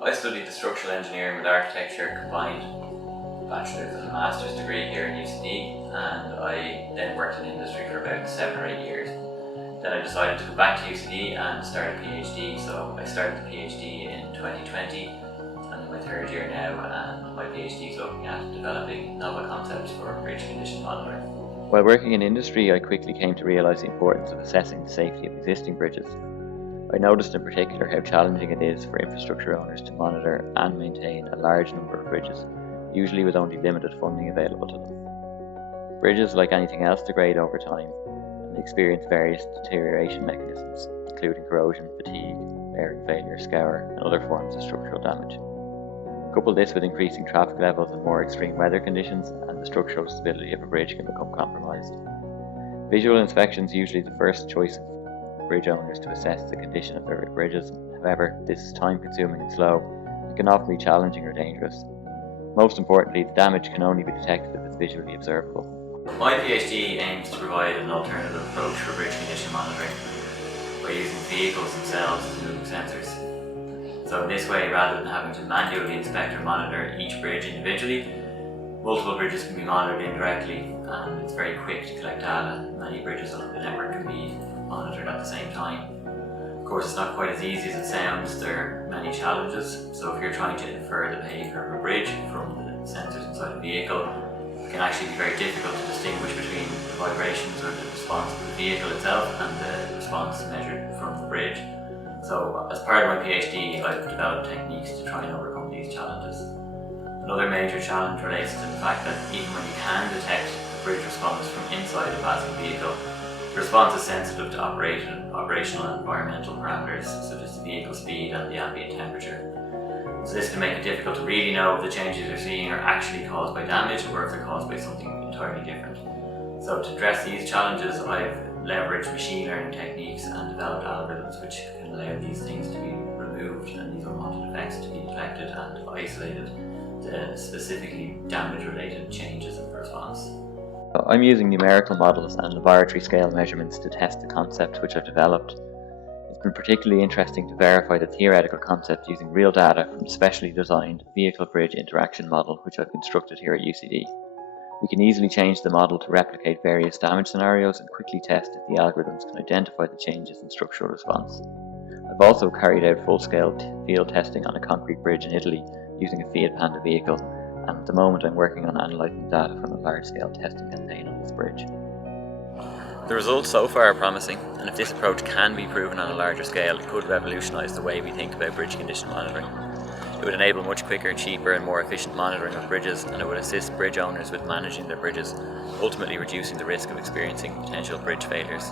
I studied structural engineering with architecture combined, bachelor's and master's degree here in UCD, and I then worked in industry for about 7 or 8 years. Then I decided to go back to UCD and start a PhD, so I started the PhD in 2020. I'm in my 3rd year now, and my PhD is looking at developing novel concepts for bridge condition monitoring. While working in industry, I quickly came to realise the importance of assessing the safety of existing bridges. I noticed in particular how challenging it is for infrastructure owners to monitor and maintain a large number of bridges, usually with only limited funding available to them. Bridges, like anything else, degrade over time and experience various deterioration mechanisms, including corrosion, fatigue, bearing failure, scour, and other forms of structural damage. Couple this with increasing traffic levels and more extreme weather conditions, and the structural stability of a bridge can become compromised. Visual inspection is usually the first choice of bridge owners to assess the condition of their bridges. However, this is time-consuming and slow, and can often be challenging or dangerous. Most importantly, the damage can only be detected if it's visually observable. My PhD aims to provide an alternative approach for bridge condition monitoring by using vehicles themselves as moving sensors. So in this way, rather than having to manually inspect or monitor each bridge individually, multiple bridges can be monitored indirectly, and it's very quick to collect data. Many bridges on the network can be monitored at the same time. Of course, it's not quite as easy as it sounds. There are many challenges. So if you're trying to infer the behaviour of a bridge from the sensors inside a vehicle, it can actually be very difficult to distinguish between the vibrations or the response of the vehicle itself and the response measured from the bridge. So as part of my PhD, I've developed techniques to try and overcome these challenges. Another major challenge relates to the fact that even when you can detect the bridge response from inside a passing vehicle, the response is sensitive to operational and environmental parameters such as the vehicle speed and the ambient temperature. So this can make it difficult to really know if the changes you're seeing are actually caused by damage or if they're caused by something entirely different. So to address these challenges, I've leveraged machine learning techniques and developed algorithms which can allow these things to be removed and these unwanted effects to be detected and isolated to specifically damage-related changes in the response. I'm using numerical models and laboratory scale measurements to test the concept which I've developed. It's been particularly interesting to verify the theoretical concept using real data from the specially designed vehicle-bridge interaction model which I've constructed here at UCD. We can easily change the model to replicate various damage scenarios and quickly test if the algorithms can identify the changes in structural response. I've also carried out full-scale field testing on a concrete bridge in Italy using a Fiat Panda vehicle, and at the moment I'm working on analysing data from a large-scale testing campaign on this bridge. The results so far are promising, and if this approach can be proven on a larger scale, it could revolutionise the way we think about bridge condition monitoring. It would enable much quicker, cheaper and more efficient monitoring of bridges, and it would assist bridge owners with managing their bridges, ultimately reducing the risk of experiencing potential bridge failures.